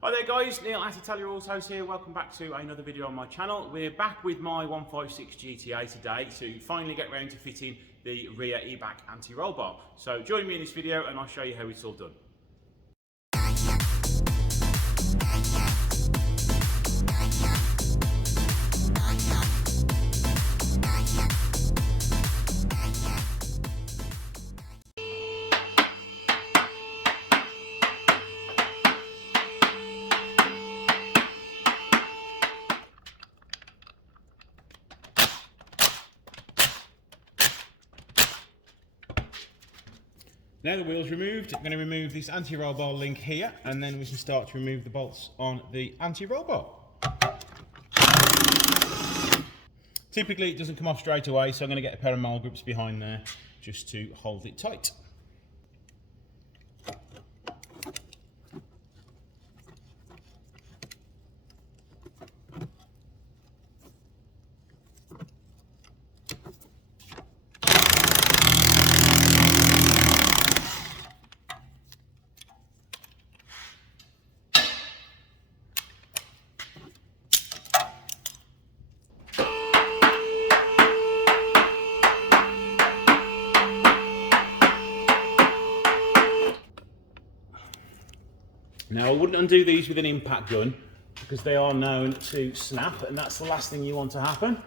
Hi there guys, Neil at Italia Autos here. Welcome back to another video on my channel. We're back with my 156 GTA today to finally get round to fitting the rear e-back anti-roll bar. So join me in this video and I'll show you how it's all done. Now the wheel's removed, I'm going to remove this anti-roll bar link here and then we can start to remove the bolts on the anti-roll bar. Typically it doesn't come off straight away, so I'm going to get a pair of mole grips behind there just to hold it tight. Now I wouldn't undo these with an impact gun because they are known to snap and that's the last thing you want to happen.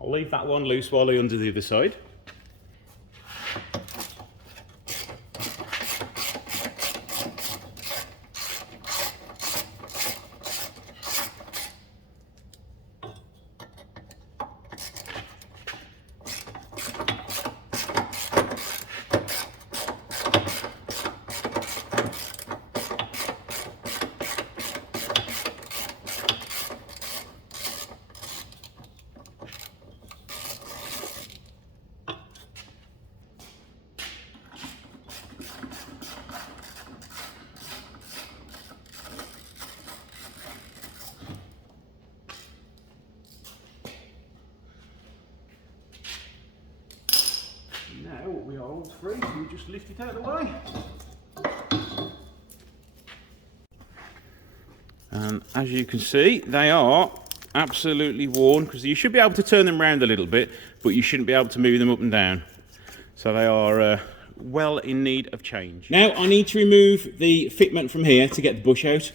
I'll leave that one loose while I undo the other side. Now we are all free, so we just lift it out of the way. And as you can see, they are absolutely worn because you should be able to turn them around a little bit, but you shouldn't be able to move them up and down. So they are well in need of change. Now I need to remove the fitment from here to get the bush out.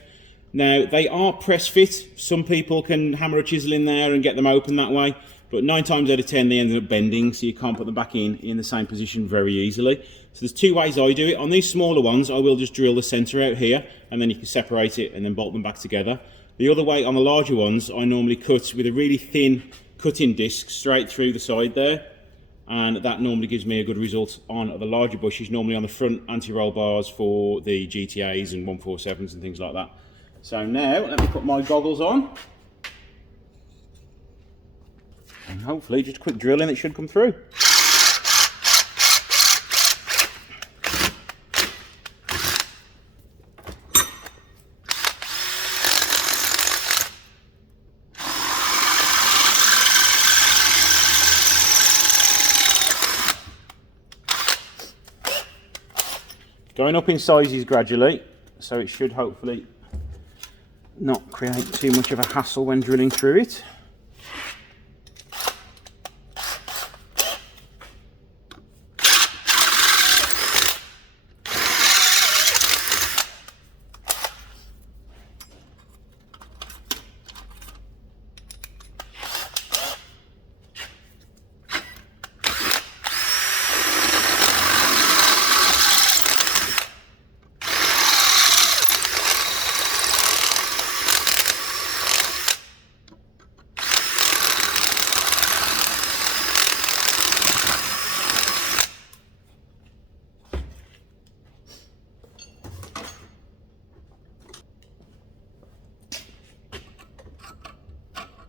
Now they are press fit. Some people can hammer a chisel in there and get them open that way. But 9 times out of 10 they end up bending, so you can't put them back in the same position very easily. So there's 2 ways I do it. On these smaller ones I will just drill the centre out here and then you can separate it and then bolt them back together. The other way, on the larger ones, I normally cut with a really thin cutting disc straight through the side there, and that normally gives me a good result on the larger bushes, normally on the front anti-roll bars for the GTAs and 147s and things like that. So now let me put my goggles on. And hopefully just a quick drilling, it should come through. Going up in sizes gradually, so it should hopefully not create too much of a hassle when drilling through it.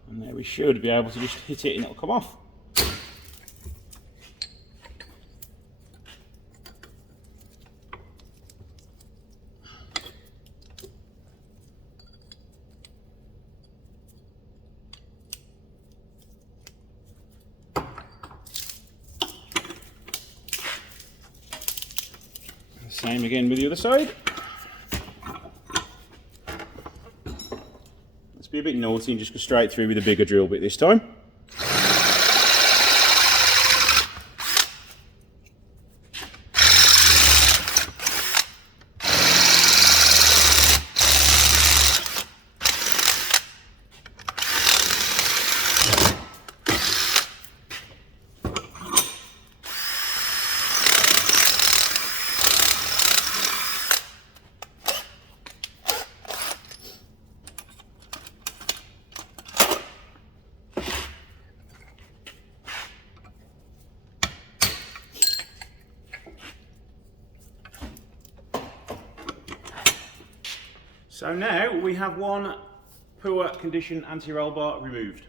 And there we should be able to just hit it and it'll come off. Same again with the other side. Let's be a bit naughty and just go straight through with a bigger drill bit this time. So now we have one poor condition anti-roll bar removed.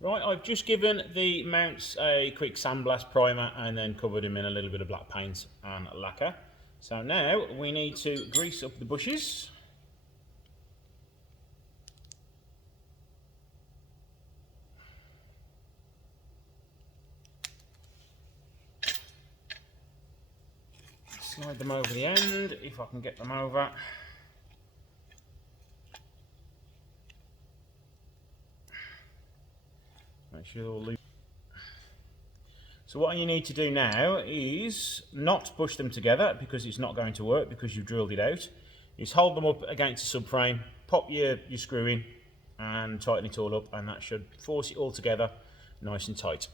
Right, I've just given the mounts a quick sandblast primer and then covered them in a little bit of black paint and lacquer. So now we need to grease up the bushes. Slide them over the end if I can get them over. Make sure they're all loose. So what you need to do now is not push them together because it's not going to work because you've drilled it out. Is hold them up against the subframe, pop your screw in and tighten it all up, and that should force it all together nice and tight.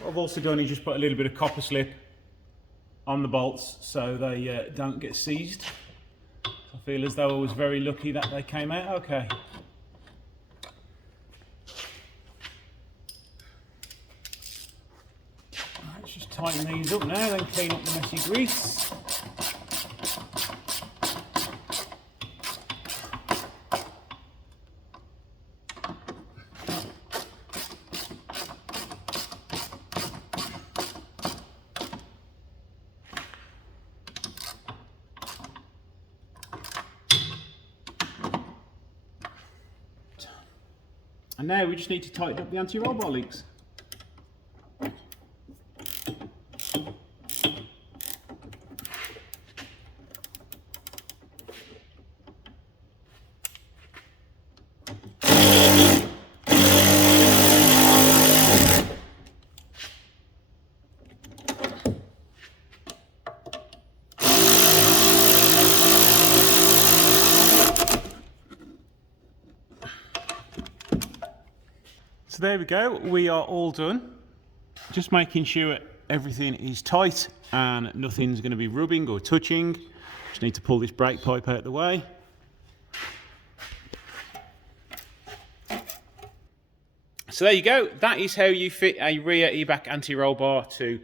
What I've also done is just put a little bit of copper slip on the bolts so they don't get seized. I feel as though I was very lucky that they came out okay. Let's just tighten these up now, then clean up the messy grease. And now we just need to tighten up the anti-roll bar links. So there we go, we are all done. Just making sure everything is tight and nothing's going to be rubbing or touching. Just need to pull this brake pipe out of the way. So there you go, that is how you fit a rear e-back anti-roll bar to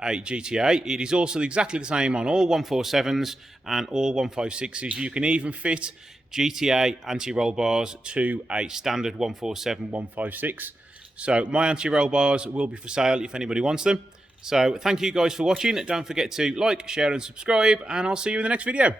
a GTA. It is also exactly the same on all 147s and all 156s. You can even fit GTA anti-roll bars to a standard 147 156. So my anti-roll bars will be for sale if anybody wants them. So thank you guys for watching. Don't forget to like, share and subscribe, and I'll see you in the next video.